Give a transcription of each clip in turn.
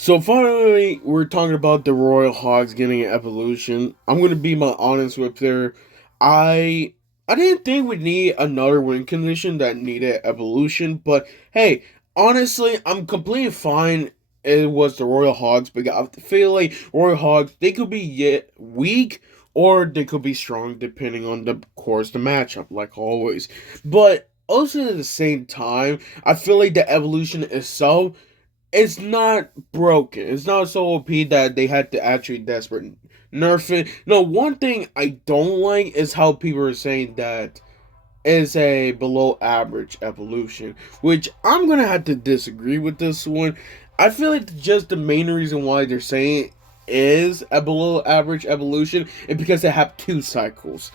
So finally, we're talking about the Royal Hogs getting an evolution. I'm gonna be my honest with there. I I didn't think we'd need another win condition that needed evolution, but hey, honestly, I'm completely fine. It was the Royal Hogs, but I feel like Royal Hogs they could be yet weak or they could be strong depending on the course the matchup, like always. But also at the same time, I feel like the evolution itself it's not broken. It's not so OP that they had to actually desperate nerf it. No, one thing I don't like is how people are saying that is a below average evolution, which I'm gonna have to disagree with this one. I feel like just the main reason why they're saying is a below average evolution is because they have two cycles.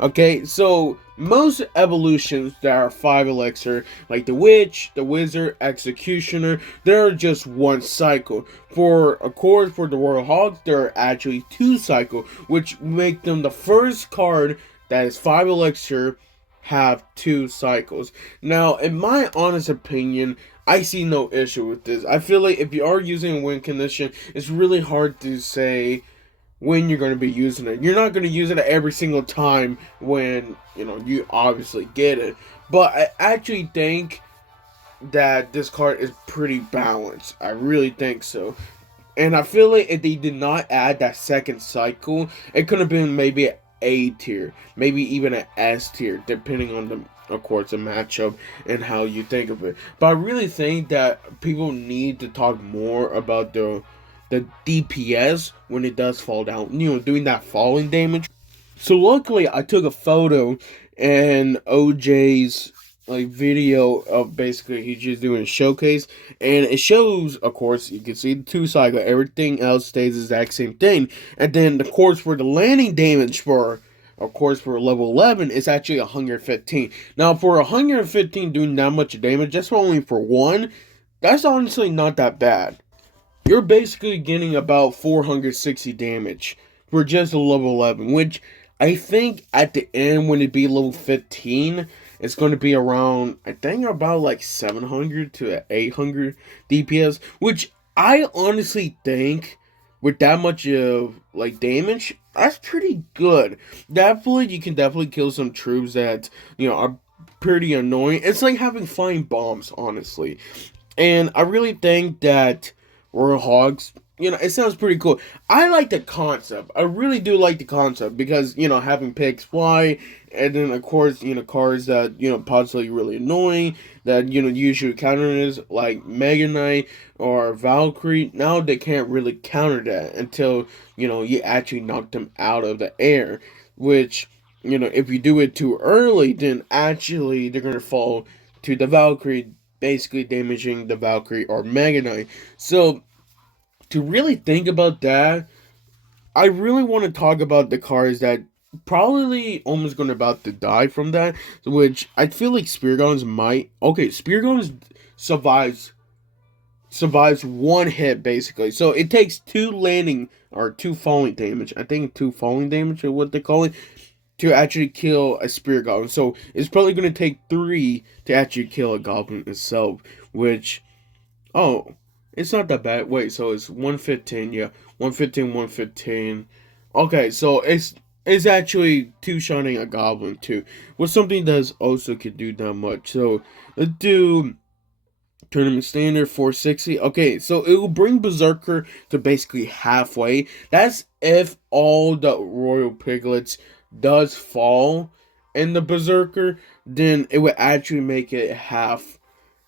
Okay, so most evolutions that are 5 elixir, like the Witch, the Wizard, Executioner, they're just one cycle. For, of course, for the Royal Hogs, there are actually two cycle, which make them the first card that is 5 elixir have two cycles. Now, in my honest opinion, I see no issue with this. I feel like if you are using a win condition, it's really hard to say when you're going to be using it. You're not going to use it every single time when, you obviously get it. But I actually think that this card is pretty balanced. I really think so. And I feel like if they did not add that second cycle, it could have been maybe an A tier, maybe even an S tier, depending on of course, the matchup and how you think of it. But I really think that people need to talk more about the DPS when it does fall down. Doing that falling damage. So luckily, I took a photo and OJ's like video of basically he's just doing a showcase, and it shows, of course, you can see the two cycle. Everything else stays the exact same thing, and then the course for the landing damage for. Of course, for level 11, it's actually 115. Now, for 115 doing that much damage, just only for one, that's honestly not that bad. You're basically getting about 460 damage for just a level 11, which I think at the end when it be level 15, it's going to be around, I think about like 700 to 800 DPS, which I honestly think with that much of like damage, that's pretty good. Definitely, you can definitely kill some troops that, are pretty annoying. It's like having flying bombs, honestly. And I really think that Royal Hogs, it sounds pretty cool. I like the concept. I really do like the concept because, having pigs fly, and then, of course, cards that, possibly really annoying, that, usually counter is like Mega Knight or Valkyrie. Now they can't really counter that until, you actually knock them out of the air, which, if you do it too early, then actually they're going to fall to the Valkyrie, basically damaging the Valkyrie or Mega Knight. So to really think about that, I really want to talk about the cards that probably almost going to about to die from that, which I feel like Spear Guns might. Okay, Spear Guns survives one hit basically, so it takes two landing or two falling damage. I think two falling damage is what they call it to actually kill a Spear Goblin. So it's probably going to take three to actually kill a Goblin itself, which oh, it's not that bad. Wait, so it's 115, yeah. 115, 115. Okay, so it's actually two-shining a goblin too. With something that also could do that much. So let's do tournament standard 460. Okay, so it will bring Berserker to basically halfway. That's if all the Royal Piglets does fall in the Berserker, then it would actually make it half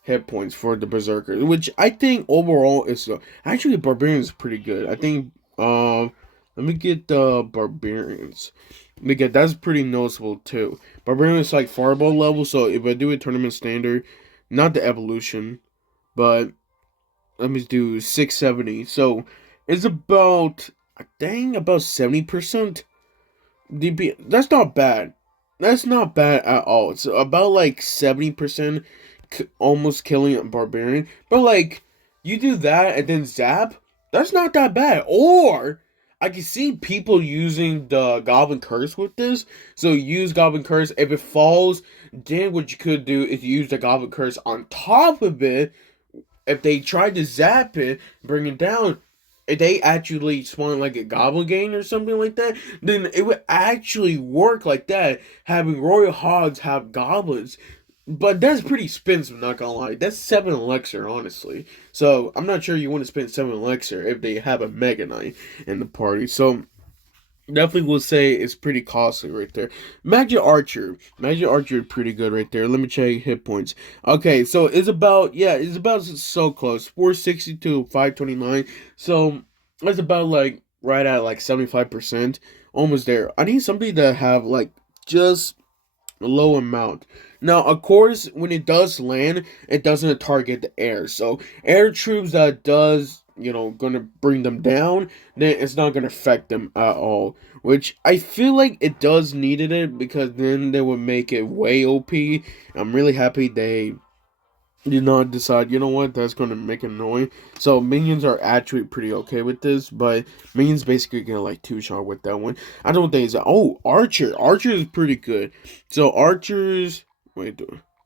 hit points for the Berserker, which I think overall is actually Barbarian is pretty good. I think let me get the Barbarians because that's pretty noticeable too. Barbarian is like Fireball level, so if I do a tournament standard, not the evolution, but let me do 670. So it's about I think about 70% DP. That's not bad. That's not bad at all. It's about like 70% almost killing a barbarian. But like you do that and then zap, that's not that bad. Or I can see people using the Goblin Curse with this. So use Goblin Curse. If it falls, then what you could do is use the Goblin Curse on top of it if they tried to zap it, bring it down, if they actually spawn like a goblin or something like that, then it would actually work like that. Having royal hogs have goblins, but that's pretty expensive. Not gonna lie, that's 7 elixir, honestly. So I'm not sure you want to spend 7 elixir if they have a mega knight in the party. So definitely will say it's pretty costly right there. Magic Archer is pretty good right there. Let me check hit points. Okay, so it's about so close. 460 to 529. So it's about like right at like 75%. Almost there. I need somebody to have like just a low amount. Now, of course, when it does land, it doesn't target the air. So air troops that does, gonna bring them down, then it's not gonna affect them at all. Which I feel like it does needed it, because then they would make it way OP. I'm really happy they did not decide, you know what, that's going to make it annoying. So minions are actually pretty okay with this, but minions basically get like 2-shot with that one. I don't think it's, Archer is pretty good. So archers, wait,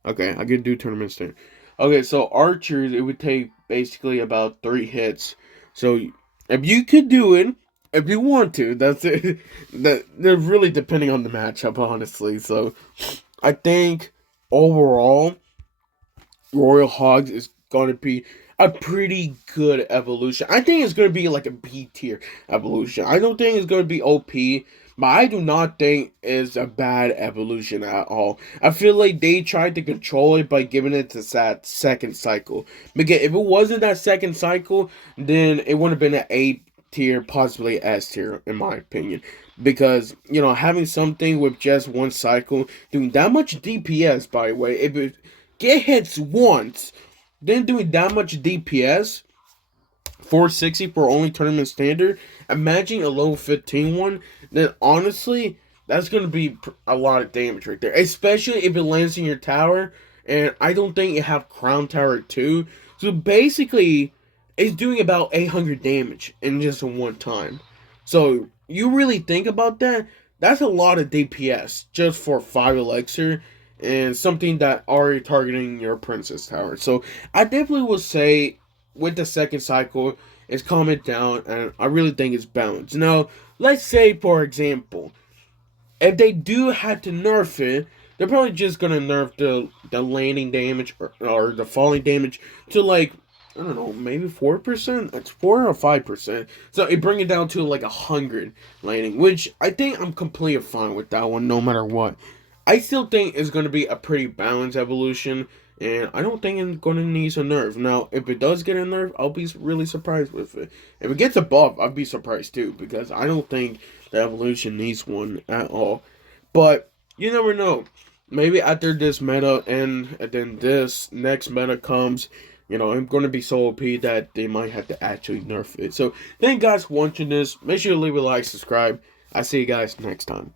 okay, I can do tournaments there. Okay, so archers, it would take basically about 3 hits. So if you could do it, if you want to, that's it. That they're really depending on the matchup, honestly. So I think overall, Royal Hogs is going to be a pretty good evolution. I think it's going to be like a B tier evolution. I don't think it's going to be OP, but I do not think it's a bad evolution at all. I feel like they tried to control it by giving it to that second cycle. Because if it wasn't that second cycle, then it would have been an A tier, possibly S tier, in my opinion. Because, having something with just one cycle, doing that much DPS, by the way, if it get hits once, then doing that much DPS, 460 for only tournament standard. Imagine a level 15 one. Then honestly, that's gonna be a lot of damage right there, especially if it lands in your tower. And I don't think it have crown tower too. So basically, it's doing about 800 damage in just one time. So you really think about that? That's a lot of DPS just for 5 elixir and something that already targeting your princess tower. So I definitely will say with the second cycle, it's calming down, and I really think it's balanced. Now, let's say for example, if they do have to nerf it, they're probably just gonna nerf the landing damage, or the falling damage to like, I don't know, maybe 4%. It's 4 or 5%. So it bring it down to like 100 landing, which I think I'm completely fine with that one, no matter what. I still think it's gonna be a pretty balanced evolution, and I don't think it's gonna need a nerf. Now, if it does get a nerf, I'll be really surprised with it. If it gets a buff, I'll be surprised too, because I don't think the evolution needs one at all. But you never know. Maybe after this meta and then this next meta comes, I'm going to be so OP that they might have to actually nerf it. So thank you guys for watching this. Make sure to leave a like, subscribe. I'll see you guys next time.